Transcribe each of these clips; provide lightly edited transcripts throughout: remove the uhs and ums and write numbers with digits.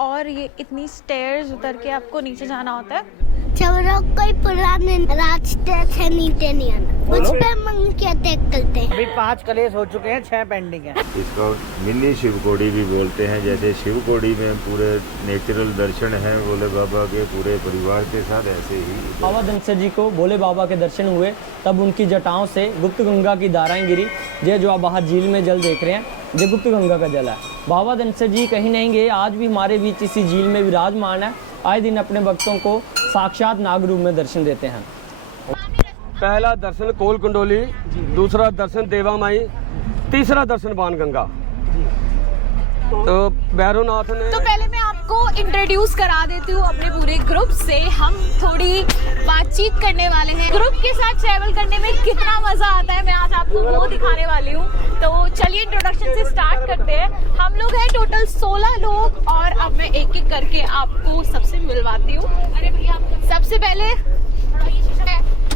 और ये इतनी स्टेयर्स उतर के आपको नीचे जाना होता है। कोई पुराने रास्ते से नीचे नहीं आना, उस पे मंकी अटैक करते हैं। अभी 5 कलेश हो चुके हैं, 6 पेंडिंग हैं। इसको मिनी शिवकोड़ी भी बोलते हैं। जैसे शिवकोड़ी में पूरे नेचुरल दर्शन हैं भोले बाबा के पूरे परिवार के साथ, ऐसे ही बाबा धनसर जी को भोले बाबा के दर्शन हुए, तब उनकी जटाओं से गुप्त गंगा की धाराएं गिरी। ये जो आप बाहर झील में जल देख रहे हैं, ये गुप्त गंगा का जल है। बाबा धनसर जी कहीं नहीं गए, आज भी हमारे बीच इसी झील में विराजमान है। आए दिन अपने भक्तों को साक्षात नाग रूप में दर्शन देते हैं। पहला दर्शन कोल कुंडोली, दूसरा दर्शन देवा माई, तीसरा दर्शन बाणगंगा। तो भैरवनाथ ने तो पहले मैं आपको इंट्रोड्यूस करा देती हूँ अपने पूरे ग्रुप से। हम थोड़ी बातचीत करने वाले हैं। ग्रुप के साथ ट्रैवल करने में कितना मजा आता है, मैं आज आपको वो दिखाने वाली हूँ। तो चलिए इंट्रोडक्शन से स्टार्ट करते हैं। हम लोग हैं टोटल 16 लोग और अब मैं एक एक करके आपको सबसे मिलवाती हूँ। अरे भैया, सबसे पहले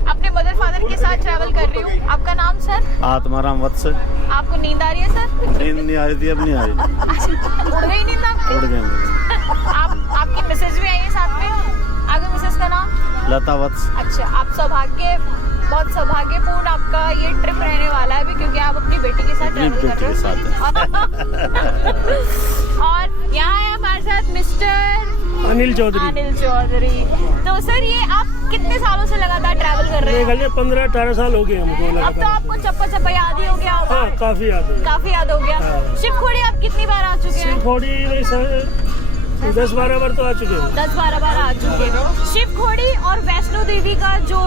अपने मदर फादर के साथ ट्रैवल कर रही हूँ। आपका नाम सर? आत्माराम वत्स। आपको नींद आ रही है सर? नींद नहीं आ रही थी, अब नहीं आ रही। उड़ गई नींद आपकी? उड़ गए। आपकी मिसेज भी आई है साथ में? आगे मिसेज का नाम? लता वत्स। अच्छा, आप बहुत सौभाग्यपूर्ण आपका ये ट्रिप रहने वाला है भी, क्योंकि आप अपनी बेटी के साथ ट्रैवल कर रहे हो। और यहाँ है हमारे साथ मिस्टर अनिल चौधरी। तो सर, ये आप कितने सालों से लगातार ट्रैवल कर रहे हैं? 15-18 साल हो गए हमको लगातार। अब तो आपको चप्पा याद ही हो गया होगा। हाँ, काफी याद हो गया। शिवखोड़ी आप कितनी बार आ चुके हैं? शिवखोड़ी 10-12 बार तो आ चुके हैं। 10-12 बार आ चुके हैं। शिवखोड़ी और वैष्णो देवी का जो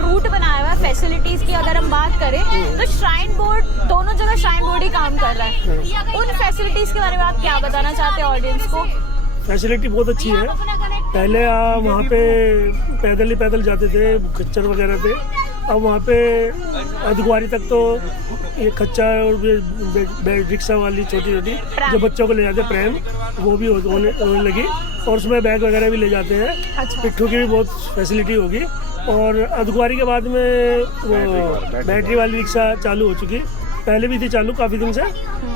रूट बनाया हुआ है, फैसिलिटीज की अगर हम बात करें तो श्राइन बोर्ड, दोनों जगह श्राइन बोर्ड ही काम कर रहा है। उन फैसिलिटीज के बारे में आप क्या बताना चाहते हैं ऑडियंस को? फैसिलिटी बहुत अच्छी है। पहले वहाँ पे पैदल जाते थे, खच्चर वगैरह थे। अब वहाँ पे अर्धकुंवारी तक तो ये खच्चर और रिक्शा वाली छोटी जो बच्चों को ले जाते प्रेम, वो भी होने लगी। और उसमें बैग वगैरह भी ले जाते हैं। पिट्ठू की भी बहुत फैसिलिटी होगी। और अर्धकुंवारी के बाद में वो बैटरी वाली रिक्शा चालू हो चुकी, पहले भी थी चालू काफ़ी दिन से,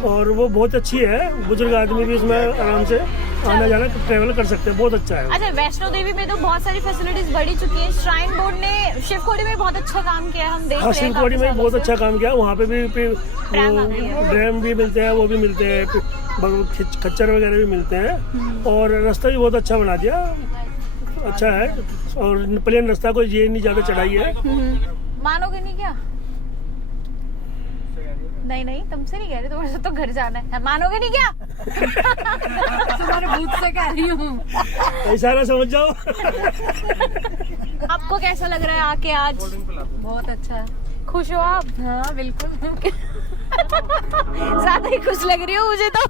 और वो बहुत अच्छी है। बुजुर्ग आदमी भी उसमें आराम से आना जाना ट्रैवल कर सकते हैं, बहुत अच्छा है। अच्छा, वैष्णो देवी में तो बहुत सारी फैसिलिटीज बढ़ी चुकी है। श्राइन बोर्ड ने शिवखोड़ी में बहुत अच्छा काम किया है, हम देख रहे हैं। शिवखोड़ी में बहुत अच्छा काम किया। वहाँ पे भी ड्रैम भी मिलते हैं, वो भी मिलते हैं, खच्चर वगैरह भी मिलते हैं। और रास्ता भी बहुत अच्छा बना दिया, अच्छा है। और प्लेन रास्ता, कोई ये नहीं ज़्यादा चढ़ाई है। मानोगे नहीं क्या? नहीं, तुमसे नहीं कह रही, तुम्हारे तो घर जाना है। मानोगे नहीं क्या? तुम्हारे भूत से कह रही हूँ। ऐसा ना समझ जाओ। आपको कैसा लग रहा है आके आज? बहुत अच्छा है। खुश हो आप? हाँ बिल्कुल। ज्यादा ही खुश लग रही हो मुझे तो।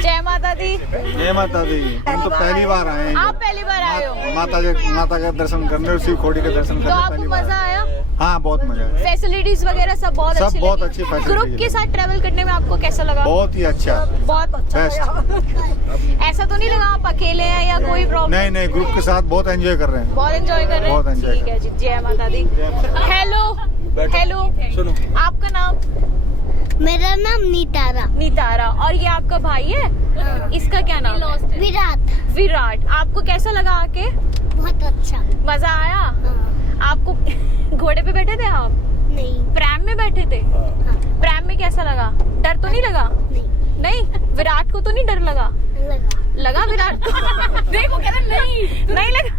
जय माता दी। जय माता दी। हम तो पहली बार आए हैं। आप पहली बार आए हो? माता का दर्शन करने और शिवखोड़ी के दर्शन करने। तो आपको मजा आया? हाँ, बहुत मजा आया। फैसिलिटीज वगैरह सब बहुत अच्छी फैसिलिटी। ग्रुप के साथ ट्रैवल करने में आपको कैसा लगा? बहुत ही अच्छा, बहुत अच्छा। ऐसा तो नहीं लगा आप अकेले हैं या कोई प्रॉब्लम? नहीं, ग्रुप के साथ बहुत एंजॉय कर रहे हैं। बहुत एंजॉय कर रहे हैं। ठीक है जी, जय माता दी। हेलो, सुनो, आपका नाम? मेरा नाम नीतारा। और ये आपका भाई है? इसका क्या नाम है? विराट। आपको कैसा लगा आके? बहुत अच्छा। मजा आया? आपको घोड़े पे बैठे थे आप? नहीं। प्रैम में बैठे थे? प्रैम में कैसा लगा? डर तो नहीं लगा? नहीं। विराट को तो नहीं डर लगा? लगा विराट को? देखो कह रहा नहीं लगा।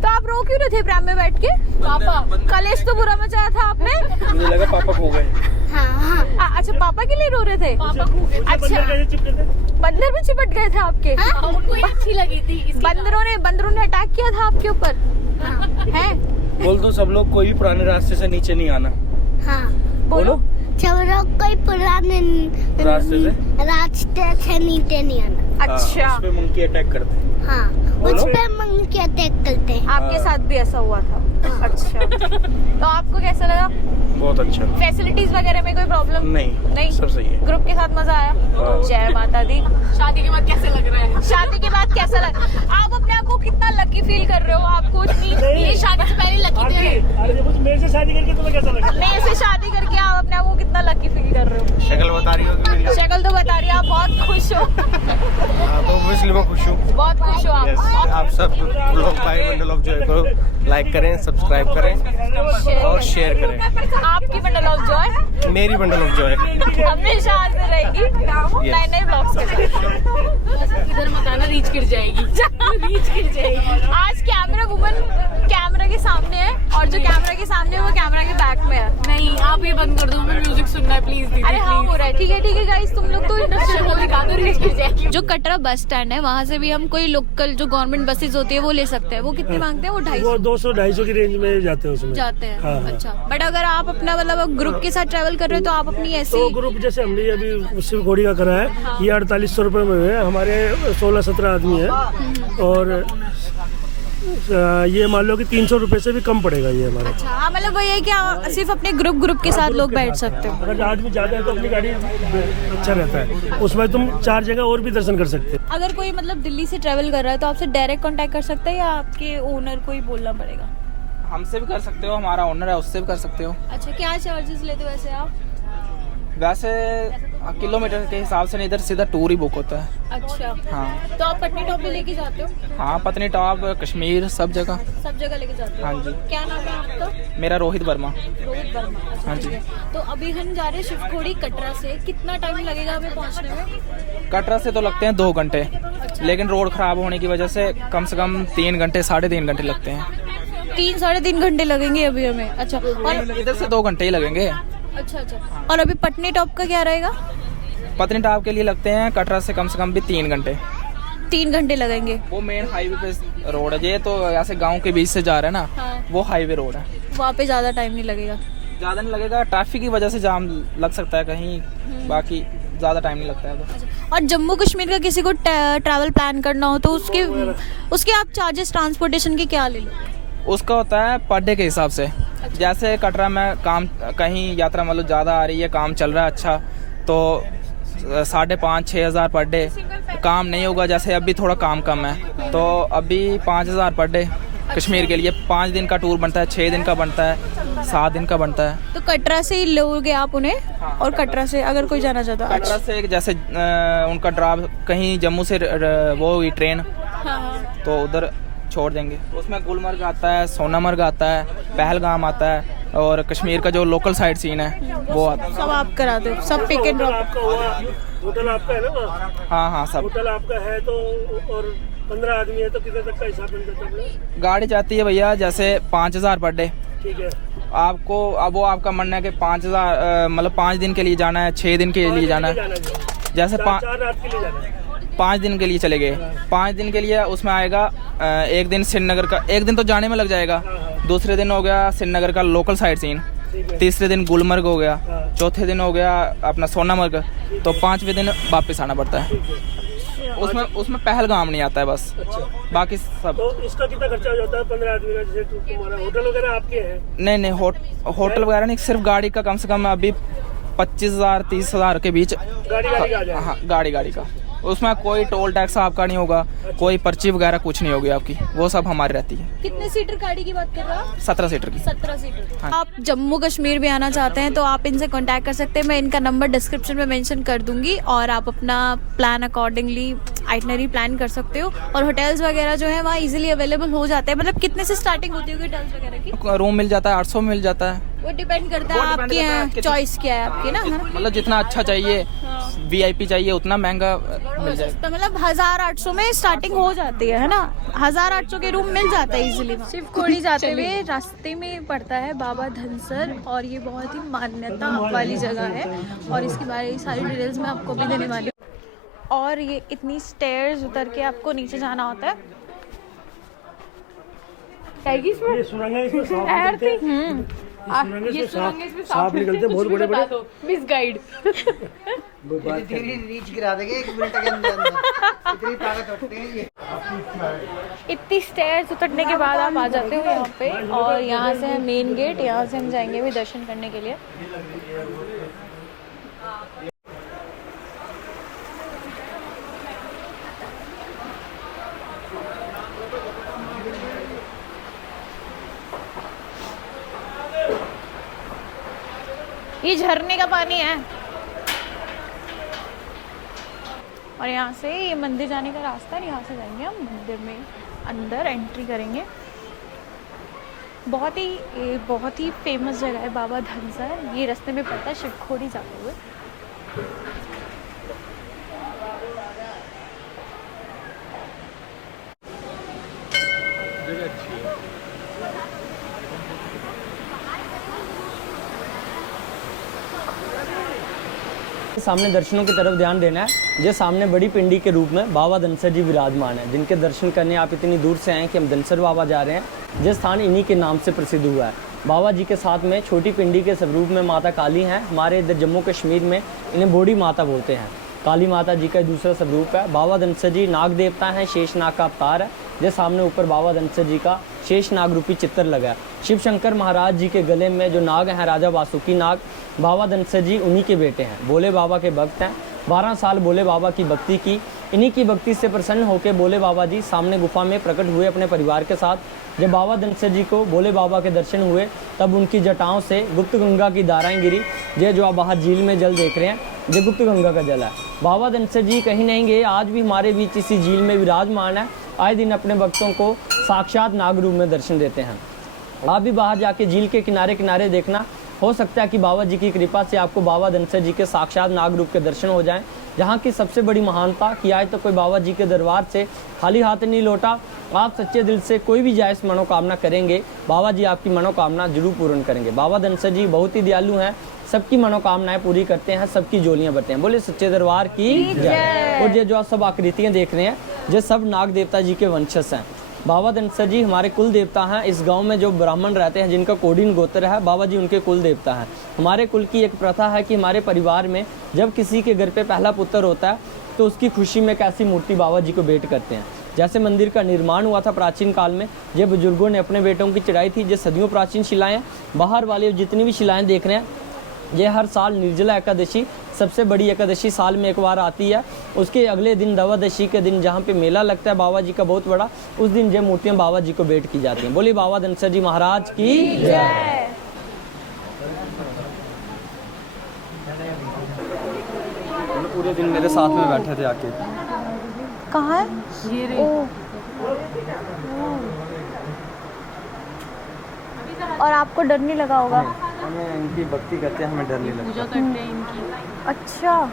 तो आप रो क्यों रहे थे प्रैम में बैठ के? पापा कलेश तो बुरा मचाया था आपने। मुझे लगा पापा खो गए। हाँ। अच्छा, पापा के लिए रो रहे थे? अच्छा, बंदर में चिपट गए थे आपके? उनको अच्छी लगी थी। बंदरों ने अटैक किया था आपके ऊपर? है? बोल दो सब लोग, कोई भी पुराने रास्ते से नीचे नहीं आना। हाँ बोलो। कोई पुराने रास्ते से नीचे नहीं आना। अच्छा, उस पे मंकी अटैक करते हैं। हाँ, उस पे मंकी अटैक करते हैं। आपके साथ भी ऐसा हुआ था? अच्छा। तो आपको कैसा लगा? बहुत अच्छा। फैसिलिटीज वगैरह में कोई प्रॉब्लम? नहीं, सब सही है। ग्रुप के साथ मजा आया? जय माता दी। शादी के बाद कैसा लग रहा है? शादी के बाद कैसा लग, आप अपने आप को कितना लकी फील कर रहे हो? आपको ये शादी से पहले लकी थे? मेरे से शादी करके तुम्हें कैसा लगा? मेरे से शादी करके आप अपने आप को कितना लकी फील कर रहे हो? शक्ल बता रही हो? शक्ल तो बता रही है, आप बहुत खुश हो। तो ऑब्वियसली मैं खुश हूँ। बहुत खुश हो आप। आप सब लोग भाई मंडल ऑफ जॉय को लाइक करें, सब्सक्राइब करें और शेयर करें। आपकी बंडल ऑफ जॉय मेरी बंडल ऑफ जॉय हमेशा हाजिर रहेगी, नए नए ब्लॉग्स के साथ। इधर मत आना, रीच गिर जाएगी। रीच गिर जाएगी। आज कैमरा वुमन कैमरा के सामने है और जो कैमरा के सामने है वो कैमरा के बैक में है। नहीं, आप ये बंद कर दो, मुझे म्यूजिक सुनना है प्लीज दीदी। अरे हाँ हो रहा है, ठीक है गाइस, तुम लोग तो इंडस्ट्री बोल दिखा दो, रीच गिर जाएगी। जो कटरा बस स्टैंड है वहाँ से भी हम कोई लोकल जो गवर्नमेंट बसेज होती है वो ले सकते हैं। वो कितने मांगते हैं? वो 200-250 की रेंज में जाते हैं उसमें। जाते हैं। हाँ, हाँ। अच्छा, बट अगर आप अपना मतलब ग्रुप के साथ ट्रैवल कर रहे हो तो आप अपनी ऐसी तो ग्रुप जैसे हमने अभी शिव घोड़ी का करा है, ये 4800 रुपये में है। हमारे 16-17 आदमी है और ये मान लो कि 300 रुपये से भी कम पड़ेगा ये हमारा। अच्छा, हाँ, मतलब वही है कि सिर्फ अपने ग्रुप के साथ लोग बैठ सकते हो। अगर आदमी ज्यादा है तो अपनी गाड़ी अच्छा रहता है, उसमें तुम 4 जगह और भी दर्शन कर सकते हो। अगर कोई मतलब दिल्ली से ट्रैवल कर रहा है तो आपसे डायरेक्ट कांटेक्ट कर सकता है या आपके ओनर को ही बोलना पड़ेगा? हमसे भी कर सकते हो, हमारा ओनर है उससे भी कर सकते हो। अच्छा, क्या चार्जेस लेते हो वैसे आप? वैसे किलोमीटर के हिसाब से नहीं, इधर सीधा टूर ही बुक होता है। अच्छा, हाँ। तो आप पटनी टॉप भी लेके जाते हो? हाँ, पत्नी टॉप, कश्मीर, सब जगह लेके जाते हो? हाँ जी। क्या नाम है आपका? मेरा रोहित वर्मा। रोहित वर्मा। हाँ जी। तो अभी हम जा रहे हैं शिवखोड़ी कटरा से। कितना टाइम लगेगा हमें पहुंचने में? कटरा से तो लगते हैं 2 घंटे, लेकिन रोड खराब होने की वजह से कम से कम 3 घंटे 3.5 घंटे लगते हैं। 3-3.5 घंटे लगेंगे अभी हमें? अच्छा, और इधर से 2 घंटे ही लगेंगे। अच्छा। और अभी पटनी टॉप का क्या रहेगा? पत्नी टॉप के लिए लगते हैं कटरा से कम भी 3 घंटे। 3 घंटे लगेंगे। वो मेन हाईवे पे रोड है, ये तो ऐसे गांव के बीच से जा रहा है ना। हाँ। वो हाईवे रोड है, वहाँ पे ज्यादा टाइम नहीं लगेगा? ज़्यादा नहीं लगेगा, ट्रैफिक की वजह से जाम लग सकता है कहीं, बाकी ज़्यादा टाइम नहीं लगता है। तो और जम्मू कश्मीर का किसी को ट्रैवल प्लान करना हो तो उसके आप चार्जेस ट्रांसपोर्टेशन के क्या ले लो? उसका होता है पर डे के हिसाब से। जैसे कटरा में काम कहीं यात्रा मतलब ज़्यादा आ रही है, काम चल रहा है अच्छा, तो 5,500-6 हज़ार पर डे। काम नहीं होगा, जैसे अभी थोड़ा काम कम है तो अभी 5,000 पर डे। कश्मीर के लिए 5 दिन का टूर बनता है, 6 दिन का बनता है, 7 दिन का बनता है। तो कटरा से ही लोगे आप उन्हें? हाँ। और कटरा से अगर कोई जाना चाहता है? कटरा से जैसे उनका ड्राइव कहीं जम्मू से वो हुई ट्रेन, हाँ। तो उधर छोड़ देंगे। उसमें गुलमर्ग आता है, सोनामर्ग आता है, पहलगाम आता है और कश्मीर का जो लोकल साइड सीन है वो आता है। सब आप कराते हो? सब पिक एंड ड्रॉप? होटल आपका है ना? हाँ, सब होटल आपका है तो, और 15 आदमी है तो कितने तक का हिसाब बन जाता है? गाड़ी जाती है भैया जैसे 5,000 पर डे। ठीक है। आपको अब वो आपका मानना है कि 5,000 मतलब 5 दिन के लिए जाना है, 6 दिन के लिए जाना है, जैसे 4 रात के लिए जाना है। 5 दिन के लिए चले गए, 5 दिन के लिए उसमें आएगा 1 दिन श्रीनगर का, 1 दिन तो जाने में लग जाएगा, दूसरे दिन हो गया श्रीनगर का लोकल साइड सीन, तीसरे दिन गुलमर्ग हो गया, चौथे दिन हो गया अपना सोनामर्ग, तो 5वें दिन वापस आना पड़ता है। उसमें पहलगाम नहीं आता है बस। बाकी सब। तो इसका कितना खर्चा हो जाता है 15 आदमी का? जैसे तुम्हारा होटल वगैरह आपके हैं? नहीं, होटल वगैरह नहीं, सिर्फ गाड़ी का कम से कम अभी 25,000-30,000 के बीच। हाँ, गाड़ी का। उसमें कोई टोल टैक्स आपका नहीं होगा, कोई पर्ची वगैरह कुछ नहीं होगी आपकी, वो सब हमारी रहती है। कितने सीटर गाड़ी की बात कर रहे हो? 17 सीटर की। 17 सीटर। हाँ। आप जम्मू कश्मीर भी आना चाहते हैं तो आप इनसे कांटेक्ट कर सकते हैं, मैं इनका नंबर डिस्क्रिप्शन में मेंशन कर दूंगी और आप अपना प्लान अकॉर्डिंगली आइटनरी प्लान कर सकते हो। और होटल्स वगैरह जो है वहाँ इजीली अवेलेबल हो जाते हैं। मतलब कितने से स्टार्टिंग होती होगी होटल्स वगैरह की? रूम मिल जाता है 800 में मिल जाता है, वो डिपेंड करता है आपकी चॉइस क्या है आपकी ना। मतलब जितना अच्छा चाहिए, VIP चाहिए, उतना महंगा मिल जाएगा। तो मतलब 1,800 में स्टार्टिंग हो जाती है ना? 1,800 के रूम मिल जाता है इजीली। शिवखोड़ी जाते हुए रास्ते में पड़ता है बाबा धनसर और ये बहुत ही मान्यता वाली जगह है और इसके बारे में सारी डिटेल्स मैं आपको भी देने वाली हूँ। और ये इतनी स्टेयर्स उतर के आपको नीचे जाना होता है। ये सुरंगें इसमें सांप निकलते बहुत बड़े बड़े। Miss guide. रीच गिरा देंगे 1 मिनट के अंदर, इतनी ताकत रखते हैं ये। इतनी स्टेयर्स उतरने के बाद आप आ जाते हो यहाँ पे और यहाँ से है मेन गेट, यहाँ से हम जाएंगे भी दर्शन करने के लिए। ये झरने का पानी है। और यहाँ से ये मंदिर जाने का रास्ता है, यहाँ से जाएंगे हम मंदिर में, अंदर एंट्री करेंगे। बहुत ही फेमस जगह है बाबा धनसर, ये रास्ते में पड़ता है शिवखोड़ी जाते हुए। सामने दर्शनों की तरफ ध्यान देना है। जो सामने बड़ी पिंडी के रूप में बाबा धनसर जी विराजमान है, जिनके दर्शन करने आप इतनी दूर से आए कि हम धनसर बाबा जा रहे हैं। जो स्थान इन्हीं के नाम से प्रसिद्ध हुआ है। बाबा जी के साथ में छोटी पिंडी के स्वरूप में माता काली हैं। हमारे इधर जम्मू कश्मीर में इन्हें बूढ़ी माता बोलते हैं। काली माता जी का दूसरा स्वरूप है। बाबा धनसर जी नाग देवता हैं, शेष नाग का अवतार है। जो सामने ऊपर बाबा धनसर जी का शेष नाग रूपी चित्र लगा है। शिव शंकर महाराज जी के गले में जो नाग हैं राजा वासुकी नाग, बाबा धनसर जी उन्हीं के बेटे हैं। भोले बाबा के भक्त हैं। 12 साल भोले बाबा की भक्ति की। इन्हीं की भक्ति से प्रसन्न होकर भोले बाबा जी सामने गुफा में प्रकट हुए अपने परिवार के साथ। जब बाबा धनसर जी को भोले बाबा के दर्शन हुए तब उनकी जटाओं से गुप्त गंगा की धाराएं गिरी। ये जो आप बाहर झील में जल देख रहे हैं, ये गुप्त गंगा का जल है। बाबा धनसर जी कहीं नहीं गए, आज भी हमारे बीच इसी झील में विराजमान है। आए दिन अपने भक्तों को साक्षात नाग रूप में दर्शन देते हैं। आप भी बाहर जाके झील के किनारे किनारे देखना, हो सकता है कि बाबा जी की कृपा से आपको बाबा धनसर जी के साक्षात नाग रूप के दर्शन हो जाएं। जहाँ की सबसे बड़ी महानता कि आज तो कोई बाबा जी के दरबार से खाली हाथ नहीं लौटा। आप सच्चे दिल से कोई भी जायज़ मनोकामना करेंगे, बाबा जी आपकी मनोकामना जरूर पूर्ण करेंगे। बाबा धनसर जी बहुत ही दयालु हैं, सबकी मनोकामनाएं पूरी करते हैं, सबकी जोलियां भरते हैं। बोले सच्चे दरबार की जय। और ये जो आप सब आकृतियां देख रहे हैं, ये सब नाग देवता जी के वंशज हैं। बाबा धनसर जी हमारे कुल देवता हैं। इस गांव में जो ब्राह्मण रहते हैं जिनका कोडिन गोत्र है, बाबा जी उनके कुल देवता हैं। हमारे कुल की एक प्रथा है कि हमारे परिवार में जब किसी के घर पे पहला पुत्र होता है तो उसकी खुशी में कैसी मूर्ति बाबा जी को भेंट करते हैं। जैसे मंदिर का निर्माण हुआ था प्राचीन काल में, ये बुजुर्गों ने अपने बेटों की चढ़ाई थी। ये सदियों प्राचीन शिलाएँ, बाहर वाले जितनी भी शिलाएँ देख रहे हैं, ये हर साल निर्जला एकादशी, सबसे बड़ी एकादशी साल में एक बार आती है। उसके अगले दिन द्वादशी के दिन जहाँ पे मेला लगता है बाबा जी का बहुत बड़ा, उस दिन ये मूर्तियाँ बाबा जी को भेंट की जाती हैं। बोलिए बाबा धनसर जी महाराज की जय। पूरे दिन मेरे साथ में बैठे थे आके। कहाँ है ये रे? और आपको डर नहीं लगा होगा? हमें इनकी भक्ति करते हैं, हमें डर नहीं लगता। पूजा करते हैं इनकी। अच्छा,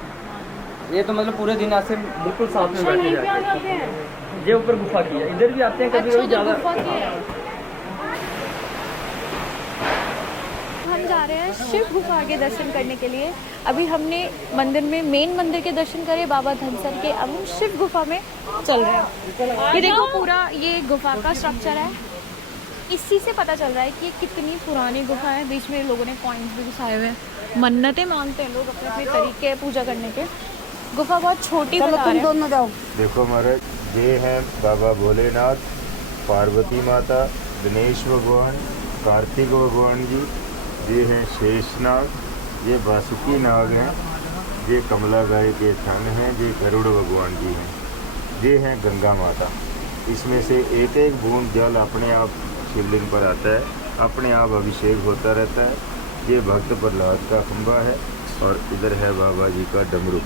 ये तो मतलब पूरे दिन ऐसे बिल्कुल साथ में बैठे जाते हैं। ये ऊपर गुफा की है, इधर भी आते हैं कभी कभी ज़्यादा। हम जा रहे हैं शिव गुफा के दर्शन करने के लिए। अभी हमने मंदिर में मेन मंदिर के दर्शन करे बाबा धनसर के, अब हम शिव गुफा में चल रहे हैं। ये देखो पूरा ये गुफा का स्ट्रक्चर है। इसी से पता चल रहा है कि ये कितनी पुरानी गुफा है। बीच में लोगों ने कॉइन्स भी घुसाए हुए हैं, मन्नतें मांगते हैं लोग अपने अपने तरीके पूजा करने के। गुफा बहुत छोटी बता रहे हैं। दोनों जाओ। देखो महाराज, ये हैं बाबा भोलेनाथ, पार्वती माता, गणेश भगवान, कार्तिक भगवान जी, ये हैं शेषनाग, ये वासुकी नाग हैं, ये कमला गाय के थन हैं, ये गरुड़ भगवान जी हैं, ये हैं गंगा माता। इसमें से एक एक बूंद जल अपने आप शिवलिंग पर आता है, अपने आप अभिषेक होता रहता है। ये भक्त प्रहलाद का खंबा है और इधर है बाबा जी का डमरू।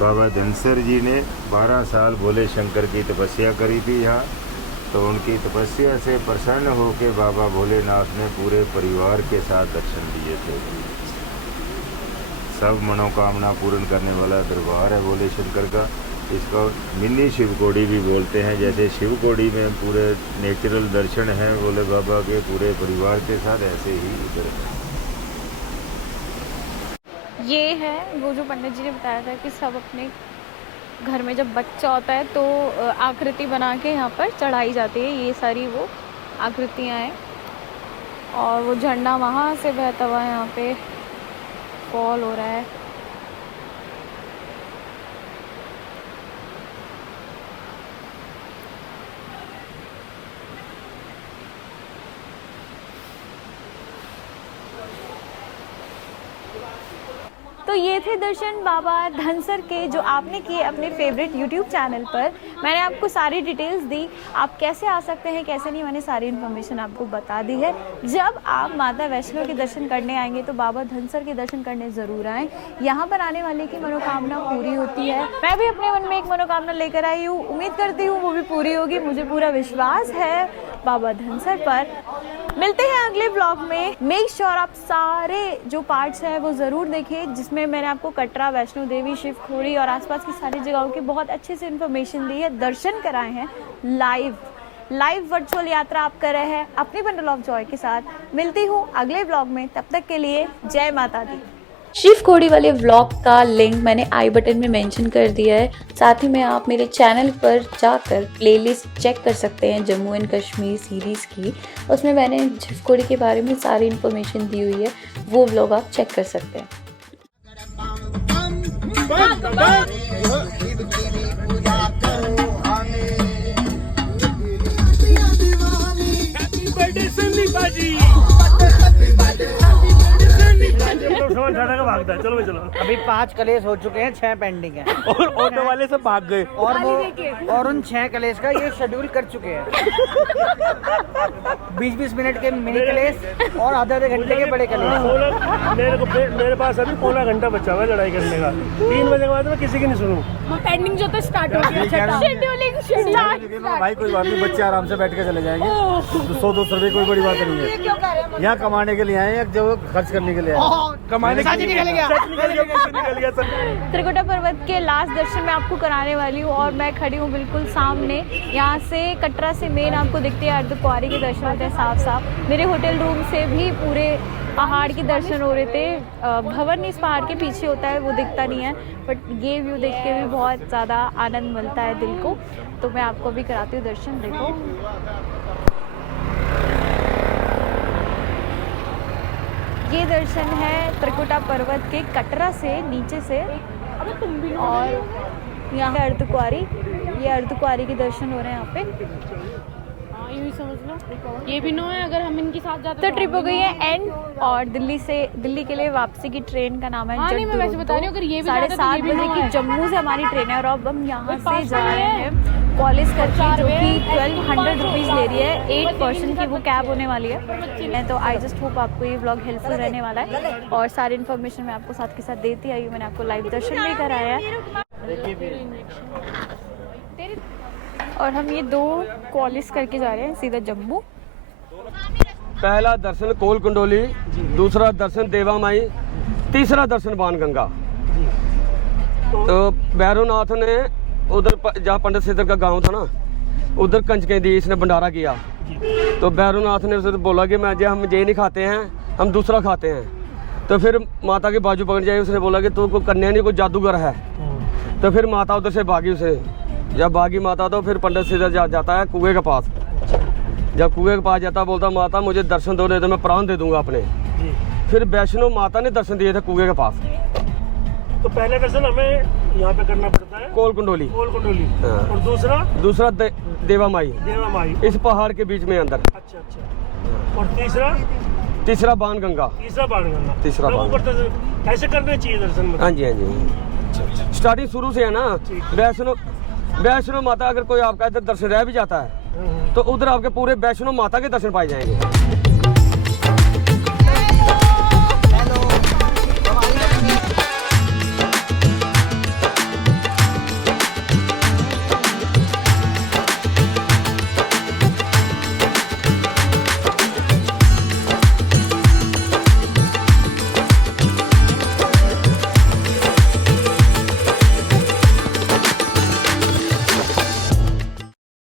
बाबा धनसर जी ने 12 साल भोले शंकर की तपस्या करी थी यहाँ, तो उनकी तपस्या से प्रसन्न होकर बाबा भोलेनाथ ने पूरे परिवार के साथ दर्शन दिए थे। सब मनोकामना पूर्ण करने वाला दरबार है भोले शंकर का। इसको मिनी शिवकोड़ी भी बोलते हैं। जैसे शिवकोड़ी में पूरे नेचुरल दर्शन हैं भोले बाबा के पूरे परिवार के साथ, ऐसे ही इधर है। ये है वो जो पंडित जी ने बताया था कि सब अपने घर में जब बच्चा होता है तो आकृति बना के यहाँ पर चढ़ाई जाती है। ये सारी वो आकृतियाँ हैं और वो झंडा वहाँ से बहता हुआ यहाँ पे फॉल हो रहा है। तो ये थे दर्शन बाबा धनसर के जो आपने किए अपने फेवरेट यूट्यूब चैनल पर। मैंने आपको सारी डिटेल्स दी, आप कैसे आ सकते हैं कैसे नहीं, मैंने सारी इन्फॉर्मेशन आपको बता दी है। जब आप माता वैष्णो के दर्शन करने आएंगे तो बाबा धनसर के दर्शन करने ज़रूर आएँ। यहाँ पर आने वाले की मनोकामना पूरी होती है। मैं भी अपने मन में एक मनोकामना लेकर आई हूँ, उम्मीद करती हूँ वो भी पूरी होगी। मुझे पूरा विश्वास है बाबा धनसर पर। मिलते हैं अगले ब्लॉग में। मेक श्योर आप सारे जो पार्ट्स हैं वो ज़रूर देखें, जिसमें मैंने आपको कटरा, वैष्णो देवी, शिव खोड़ी और आसपास की सारी जगहों की बहुत अच्छे से इन्फॉर्मेशन दी है, दर्शन कराए हैं। लाइव वर्चुअल यात्रा आप कर रहे हैं अपनी बंडल ऑफ जॉय के साथ। मिलती हूँ अगले ब्लॉग में, तब तक के लिए जय माता दी। शिव खोड़ी वाले व्लॉग का लिंक मैंने आई बटन में मेंशन कर दिया है। साथ ही में आप मेरे चैनल पर जाकर प्लेलिस्ट चेक कर सकते हैं जम्मू एंड कश्मीर सीरीज़ की। उसमें मैंने शिव खोड़ी के बारे में सारी इन्फॉर्मेशन दी हुई है, वो व्लॉग आप चेक कर सकते हैं। भागता है, चलो चलो। अभी 5 कलेश हो चुके हैं, 6 पेंडिंग है और ऑटो वाले सब भाग गए और उन 6 कलेश का ये शेड्यूल कर चुके हैं। 20-20 मिनट के मिनी कलेश और आधे घंटे के बड़े कलेश। मेरे पास अभी पौना घंटा बचा हुआ है लड़ाई करने का। 3 बजे के बाद मैं किसी की नहीं सुनूं। पेंडिंग जो तो स्टार्ट हो गया, शेड्यूलिंग स्टार्ट। भाई कोई बात नहीं, बच्चे आराम से बैठ के चले जाएंगे। 100-200 रुपए कोई बड़ी बात नहीं है। यहाँ कमाने के लिए आए हैं, जो खर्च करने के लिए आए। कमाने के लिए त्रिकुटा पर्वत के लास्ट दर्शन मैं आपको कराने वाली हूँ और मैं खड़ी हूँ बिल्कुल सामने। यहाँ से कटरा से मेन आपको दिखते हैं अर्धकुंवारी के दर्शन होते हैं साफ साफ। मेरे होटल रूम से भी पूरे पहाड़ के दर्शन हो रहे थे। भवन इस पहाड़ के पीछे होता है, वो दिखता नहीं है, बट ये व्यू देख के भी बहुत ज़्यादा आनंद मिलता है दिल को। तो मैं आपको भी कराती हूँ दर्शन। देखो ये दर्शन है त्रिकुटा पर्वत के कटरा से नीचे से, और यहाँ अर्धकुंवारी, ये अर्धकुंवारी के दर्शन हो रहे हैं यहाँ पे। यूँ समझ लो ये भी नो है अगर हम इनके साथ जाते तो ट्रिप हो गई है एंड, और दिल्ली के लिए वापसी की ट्रेन का नाम है नहीं, मैं वैसे बता रही हूँ अगर ये भी 7:30 बजे की जम्मू से हमारी ट्रेन है। और अब हम यहाँ से जा रहे हैं कॉलेज करके, जो कि 1200 रुपीज़ ले रही है 8 पर्सन की वो कैब होने वाली है। तो आई जस्ट होप आपको ये व्लॉग हेल्पफुल रहने वाला है और सारी इन्फॉर्मेशन मैं आपको साथ के साथ देती आई हूँ। मैंने आपको लाइव दर्शन भी कराया है और हम ये 2 कॉलेज करके जा रहे हैं सीधा जम्मू। पहला दर्शन कोल कंडोली, दूसरा दर्शन देवा माई, तीसरा दर्शन बाणगंगा। तो भैरवनाथ ने उधर जहाँ पंडित सिद्धर का गांव था ना, उधर कंजकें दी, इसने भंडारा किया। तो भैरवनाथ ने उसे बोला कि मैं हम ये नहीं खाते हैं, हम दूसरा खाते हैं। तो फिर माता के बाजू पकड़ जाए, उसने बोला कि तू को कन्या नहीं, कोई जादूगर है। तो फिर माता उधर से भागी, उसे जब भागी माता तो फिर पंडित सिद्धर जाता है कुएं के पास। जब कुएं के पास जाता बोलता माता मुझे दर्शन दो, नहीं तो मैं प्राण दे दूंगा अपने। फिर वैष्णो माता ने दर्शन दिए थे कुएं के पास। तो पहले दर्शन हमें यहाँ पे करना पड़ता है कोल कंडोली। हाँ। और दूसरा देवा माई इस पहाड़ के बीच में अंदर। अच्छा। और तीसरा बाणगंगा। तीसरा ऐसे करना चाहिए दर्शन। हाँ जी स्टार्टिंग शुरू से है ना। वैष्णो माता, अगर कोई आपका इधर दर्शन रह भी जाता है तो उधर आपके पूरे वैष्णो माता के दर्शन पाए जाएंगे।